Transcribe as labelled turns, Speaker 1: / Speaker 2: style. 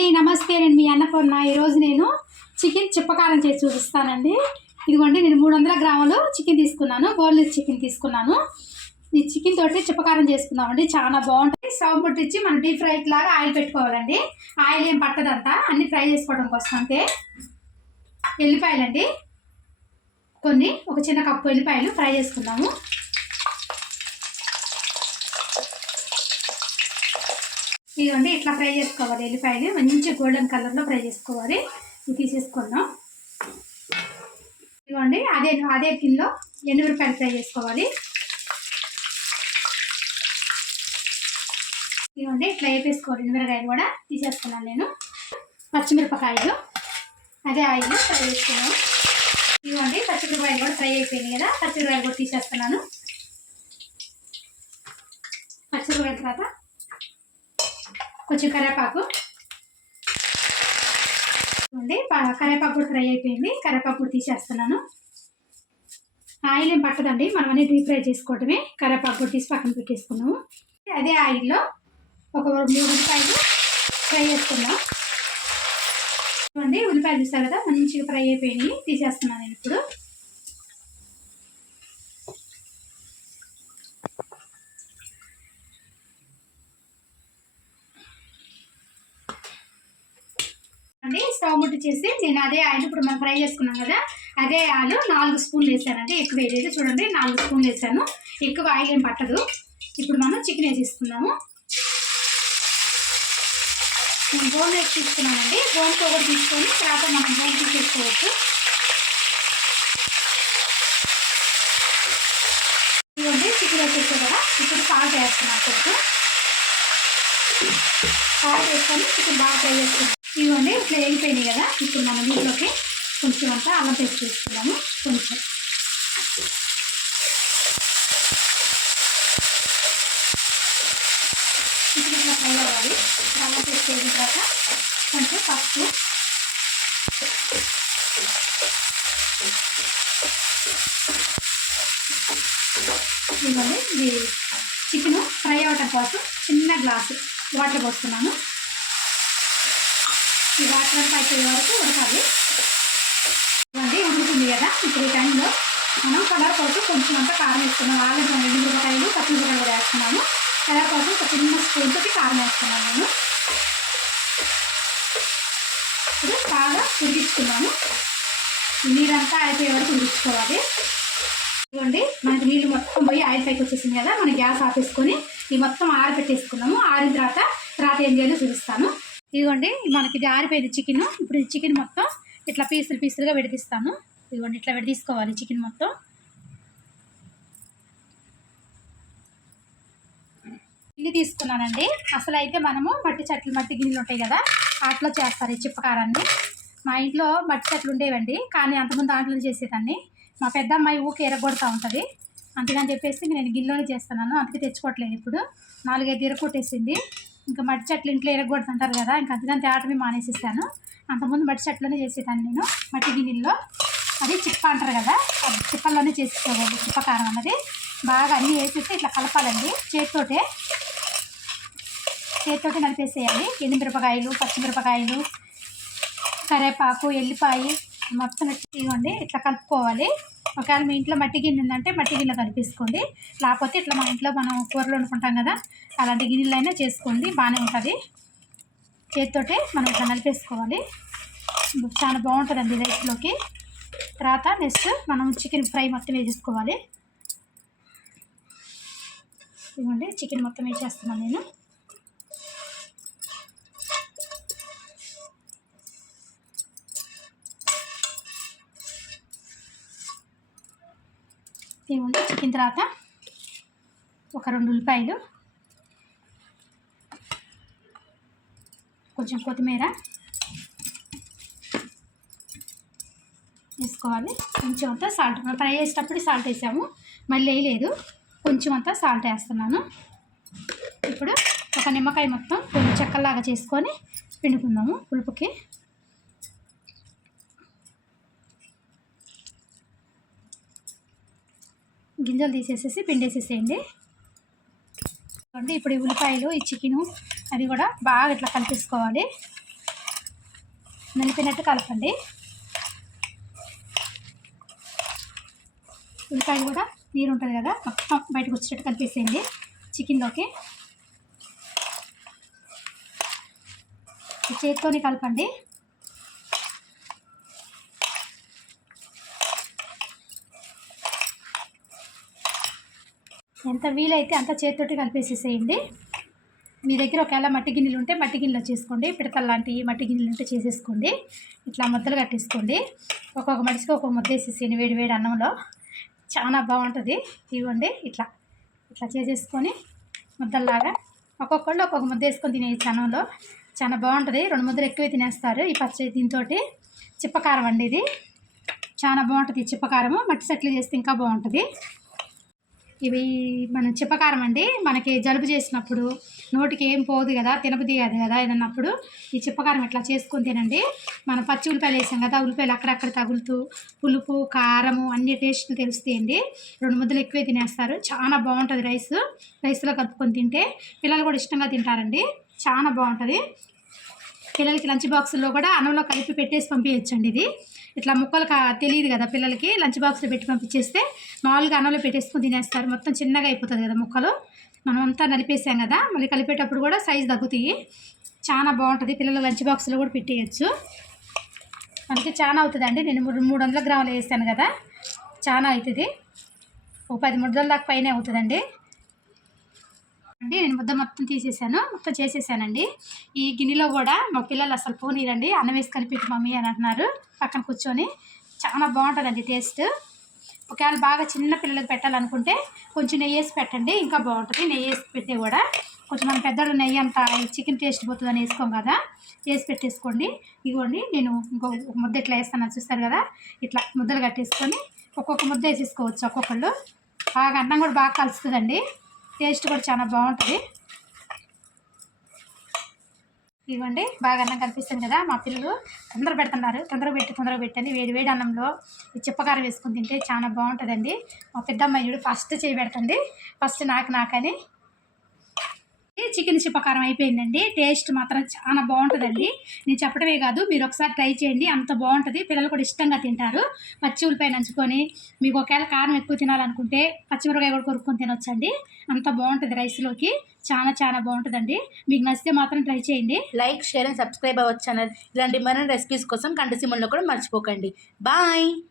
Speaker 1: అండి నమస్తే. నేను మీ అన్నపూర్ణ. ఈరోజు నేను చికెన్ చిప్పకారం చేసి చూపిస్తానండి. ఇదిగోండి నేను మూడు వందల గ్రాములు చికెన్ తీసుకున్నాను. బోన్లెస్ చికెన్ తీసుకున్నాను. ఈ చికెన్ తోటి చిప్పకారం చేసుకుందామండి. చాలా బాగుంటుంది స్టవ్ పుట్టించి మనం డీప్ ఫ్రై లాగా ఆయిల్ పెట్టుకోవాలండి. ఆయిల్ ఏం పట్టదంతా. అన్ని ఫ్రై చేసుకోవడం కోసం అంతే. ఎల్లిపాయలండి. కొన్ని ఒక చిన్న కప్పు ఎల్లిపాయలు ఫ్రై చేసుకుందాము. ఇదిగోండి ఇట్లా ఫ్రై చేసుకోవాలి. ఎల్లిపాయలు మంచి గోల్డెన్ కలర్లో ఫ్రై చేసుకోవాలి. ఇది తీసేసుకున్నాం ఇదిగోండి. అదే అదే కిలో ఎనిమిరపాయలు ఫ్రై చేసుకోవాలి. ఇదిగోండి. ఇట్లా వేపేసుకోవాలి. ఎనిమిరకాయలు కూడా తీసేసుకున్నాను నేను. పచ్చిమిరపకాయలు. అదే ఆయిల్ ఫ్రై చేసుకున్నాను. ఇదిగోండి. పచ్చిమిరపకాయలు కూడా ఫ్రై అయిపోయినాయి కదా. పచ్చిమిరపకాయలు కూడా తీసేస్తున్నాను. పచ్చిమిరపకాయల తర్వాత కొంచెం కరేపాకు చూడండి కరేపాకు కూడా ఫ్రై అయిపోయింది. కరేపాకు కూడా తీసేస్తున్నాను. ఆయిల్ ఏం పట్టదండి. మనం అనేది డీప్ ఫ్రై చేసుకోవటమే. కరేపాకు కూడా తీసి పక్కన పెట్టేసుకున్నాము. అదే ఆయిల్లో ఒక మూడు ఉల్లిపాయలు ఫ్రై చేసుకుందాం. చూడండి ఉల్లిపాయలు చూస్తారు కదా? మంచిగా ఫ్రై అయిపోయినాయి. తీసేస్తున్నాను నేను ఇప్పుడు. అండి స్టవ్ ముట్టు చేసి నేను అదే ఆయిల్ ఇప్పుడు మనం ఫ్రై చేసుకున్నాం కదా అదే ఆయిల్ నాలుగు స్పూన్లు వేసానండి. ఎక్కువ వేయలేదు చూడండి నాలుగు స్పూన్లు వేసాను. ఎక్కువ ఆయిల్ ఏం పట్టదు. ఇప్పుడు మనం చికెన్ వేసేసుకుందాము నేను బోన్ వేసి తీసుకున్నానండి. బోన్తో ఒకటి తీసుకొని తర్వాత మనం బోన్ తీసేసుకోవచ్చు ఇవ్వండి చికెన్ వేసేసే కదా. ఇప్పుడు సాల్ట్ వేస్తున్నాను కొంచెం. సాల్ట్ వేసుకొని చికెన్ బాగా ఫ్రై చేసుకుంటాం ఇవ్వండి ఇట్లా వేగిపోయినాయి కదా. ఇప్పుడు మనం దీంట్లోకి కొంచెం అంతా అల్లం పేస్ట్ చేసుకున్నాము కొంచెం. చికెన్ ఇట్లా ఫ్రై అవ్వాలి. అల్లం పేస్ట్ వేసిన తర్వాత కొంచెం పసుపు. ఇవ్వండి ఇది చికెన్ ఫ్రై అవ్వటం కోసం చిన్న గ్లాసు వాటర్ పోస్తున్నాను. ఈ వాటర్ అంతా అయిపోయే వరకు ఉడకాలి. ఇవ్వండి ఉడుకుతుంది కదా ఇప్పుడు ఈ టైంలో మనం కలర్ కోసం కొంచెం అంతా కారం వేసుకున్నాం. ఆల్రెడీ రెండు ఎండు మిరపకాయలు పచ్చిమిరపకాయలు కూడా వేస్తున్నాము కలర్ కోసం ఒక చిన్న స్పూన్ తోటి కారం వేస్తున్నాను నేను. ఇప్పుడు బాగా ఉడికించుకున్నాను. నీరంతా అయిపోయే వరకు ఉడికించుకోవాలి. ఇదిగోండి మనకి నీళ్ళు మొత్తం పోయి ఆయిల్ పైకి వచ్చేసింది కదా మనం గ్యాస్ ఆపేసుకొని ఈ మొత్తం ఆరబెట్టేసుకున్నాము. ఆరిన తర్వాత తర్వాత ఏం చేయాలో చూపిస్తాను. ఇదిగోండి మనకి జారిపోయింది చికెన్. ఇప్పుడు ఈ చికెన్ మొత్తం ఇట్లా పీసులు పీసులుగా విడదీస్తాను ఇదిగోండి ఇట్లా విడదీసుకోవాలి చికెన్ మొత్తం. గిన్నె తీసుకున్నానండి. అసలు అయితే మనము మట్టి చెట్లు మట్టి గిన్నెలు ఉంటాయి కదా వాటిలో చేస్తారు ఈ చిప్పకారాన్ని. మా ఇంట్లో మట్టి చెట్లు ఉండేవండి కానీ అంతకుముందు దాంట్లో చేసేదాన్ని. మా పెద్ద అమ్మాయి ఊకే ఎరగొడతా ఉంటుంది. అందుకని చెప్పేసి నేను గిన్నెలోనే చేస్తున్నాను అందుకే తెచ్చుకోవట్లేదు ఇప్పుడు. నాలుగైదు ఎరగొట్టేసింది. ఇంకా మట్టి చెట్లు ఇంట్లో ఎరగొడుతుంటారు కదా ఇంకా అందుకని తేటమే మానేసిస్తాను అంతకుముందు మట్టి చెట్లోనే చేసేదాన్ని నేను మట్టి గిన్నెల్లో. అది చిప్ప అంటారు కదా అది చిప్పల్లోనే చేసుకోవాలి చిప్పకారం అన్నది. బాగా అన్నీ వేసేసి ఇట్లా కలపాలండి చేతితోటే. చేతితోటే నలిపేసేయాలి ఎండుమిరపకాయలు పచ్చిమిరపకాయలు కరివేపాకు ఎల్లిపాయి మొత్తం ఇవ్వండి ఇట్లా కలుపుకోవాలి. ఒకవేళ మీ ఇంట్లో మట్టి గిన్నె ఉందంటే మట్టి గిన్నె కలిపేసుకోండి. లేకపోతే ఇట్లా మా ఇంట్లో మనం కూరలు వండుకుంటాం కదా అలాంటి గిన్నెలైనా చేసుకోండి బాగానే ఉంటుంది. చేతితోటే మనం ఇట్లా నలిపేసుకోవాలి చాలా బాగుంటుందండి రైస్లోకి. తర్వాత నెక్స్ట్ మనం చికెన్ ఫ్రై మొత్తం వేసేసుకోవాలి. ఇవ్వండి చికెన్ మొత్తం వేసేస్తున్నాను నేను. ఇవ్వండి తర్వాత ఒక రెండు ఉల్లిపాయలు కొంచెం కొత్తిమీర వేసుకోవాలి. కొంచెం అంతా సాల్ట్ ఫ్రై చేసేటప్పుడు సాల్ట్ వేసాము మళ్ళీ వేయలేదు. కొంచెం అంతా సాల్ట్ వేస్తున్నాను. ఇప్పుడు ఒక నిమ్మకాయ మొత్తం కొంచెం చెక్కలాగా చేసుకొని పిండుకుందాము పులుపుకి. గింజలు తీసేసేసి పిండేసేసేయండి. వేసేసేయండి ఇప్పుడు ఈ ఉల్లిపాయలు ఈ చికెను అది కూడా బాగా ఇట్లా కలిపేసుకోవాలి. నలిపినట్టు కలపండి. ఉల్లిపాయలు కూడా నీరు ఉంటుంది కదా మొత్తం బయటకు వచ్చేటట్టు కలిపేసేయండి చికెన్లోకి. చేతితోనే కలపండి. ఎంత వీలైతే అంత చేతితోటి కలిపేసేసేయండి. మీ దగ్గర ఒకవేళ మట్టి గిన్నెలు ఉంటే మట్టి గిన్నెలో చేసుకోండి. పిడతలు లాంటివి మట్టి గిన్నెలు ఉంటే చేసేసుకోండి. ఇట్లా ముద్దలు కట్టేసుకోండి. ఒక్కొక్క మనిషికి ఒక్కొక్క ముద్ద వేసేసేయండి వేడి వేడి అన్నంలో. చాలా బాగుంటుంది. ఇవ్వండి ఇట్లా. ఇట్లా చేసేసుకొని ముద్దల్లాగా ఒక్కొక్కళ్ళు ఒక్కొక్క ముద్ద వేసుకొని తినేయచ్చు అన్నంలో చాలా బాగుంటుంది. రెండు ముద్దలు ఎక్కువే తినేస్తారు ఈ పచ్చడి దీంతో చిప్పకారం అండి ఇది. చాలా బాగుంటుంది ఈ చిప్పకారము. మట్టి చెట్లు చేస్తే ఇంకా బాగుంటుంది. ఇవి మన చిప్పకారం అండి. మనకి జలుబు చేసినప్పుడు నోటికి ఏం పోదు కదా తినబుద్ధి కాదు కదా ఏదన్నప్పుడు ఈ చిప్పకారం ఇట్లా చేసుకొని తినండి. మనం పచ్చి ఉల్లిపాయలు వేసాం కదా ఉల్లిపాయలు అక్కడక్కడ తగులుతూ పులుపు కారము అన్ని టేస్ట్ తెలుస్తాయండి. రెండు ముద్దలు ఎక్కువే తినేస్తారు. చాలా బాగుంటుంది రైస్. రైస్లో కలుపుకొని తింటే పిల్లలు కూడా ఇష్టంగా తింటారండి. చాలా బాగుంటుంది. పిల్లలకి లంచ్ బాక్సుల్లో కూడా అన్నంలో కలిపి పెట్టేసి పంపించండి ఇది. ఇట్లా ముక్కలు కా తెలియదు కదా పిల్లలకి లంచ్ బాక్స్లో పెట్టి పంపించేస్తే మామూలుగా అన్నంలో పెట్టేసుకొని తినేస్తారు. మొత్తం చిన్నగా అయిపోతుంది కదా ముక్కలు. మనం అంతా నలిపేసాం కదా మళ్ళీ కలిపేటప్పుడు కూడా సైజు తగ్గుతాయి. చాలా బాగుంటుంది. పిల్లల లంచ్ బాక్స్లో కూడా పెట్టేయచ్చు. మనకి చాలా అవుతుందండి. నేను మూడు మూడు వందల గ్రాములు వేసాను కదా. చాలా అవుతుంది. ఒక పది ముద్దల దాకా పైన అవుతుందండి. అండి. నేను ముద్ద మొత్తం తీసేసాను. మొత్తం చేసేసానండి. ఈ గిన్నెలో కూడా మా పిల్లలు అసలు పోనీరండి. అన్నం వేసి కలిపి మమ్మీ అని అంటున్నారు. పక్కన కూర్చొని. చాలా బాగుంటుందండి టేస్ట్. ఒకవేళ బాగా చిన్న పిల్లలకు పెట్టాలనుకుంటే కొంచెం నెయ్యి వేసి పెట్టండి. ఇంకా బాగుంటుంది. నెయ్యి వేసి పెడితే కూడా కొంచెం మన పెద్దలు నెయ్యి అంత చికెన్ టేస్ట్ పోతుందని వేసుకోం కదా. వేసి పెట్టేసుకోండి. ఇగోండి నేను ఇంకో ముద్ద ఇట్లా వేస్తాను చూస్తారు కదా. ఇట్లా ముద్దలు కట్టేసుకొని ఒక్కొక్క ముద్ద వేసేసుకోవచ్చు ఒక్కొక్కళ్ళు. బాగా అన్నం కూడా బాగా కలుస్తుందండి. టేస్ట్ కూడా చాలా బాగుంటుంది. ఇవ్వండి బాగా అన్నం కనిపిస్తుంది కదా మా పిల్లలు తొందర పెడుతున్నారు. తొందరగా పెట్టి తొందరగా పెట్టండి. వేడి వేడి అన్నంలో చిప్పకారం వేసుకుని తింటే చాలా బాగుంటుందండి. మా పెద్దమ్మాయి ఫస్ట్ చేయి పెడుతుంది. ఫస్ట్ నాకు నాకని చికెన్ చిప్పకారం అయిపోయిందండి. టేస్ట్ మాత్రం చాలా బాగుంటుందండి. నేను చెప్పడమే కాదు మీరు ఒకసారి ట్రై చేయండి. అంత బాగుంటుంది. పిల్లలు కూడా ఇష్టంగా తింటారు. పచ్చి ఉల్లిపాయ నంచుకొని మీకు ఒకవేళ కారం ఎక్కువ తినాలనుకుంటే పచ్చిమిరకాయ కూడా కొరుక్కొని తినొచ్చండి. అంత బాగుంటుంది రైస్లోకి. చాలా చాలా బాగుంటుందండి. మీకు నచ్చితే మాత్రం ట్రై చేయండి.
Speaker 2: లైక్ షేర్ అండ్ సబ్స్క్రైబ్ అవ్వచ్చు ఛానల్ ఇలాంటి మరిన్ని రెసిపీస్ కోసం కంటి సిమ్లో కూడా మర్చిపోకండి. బాయ్!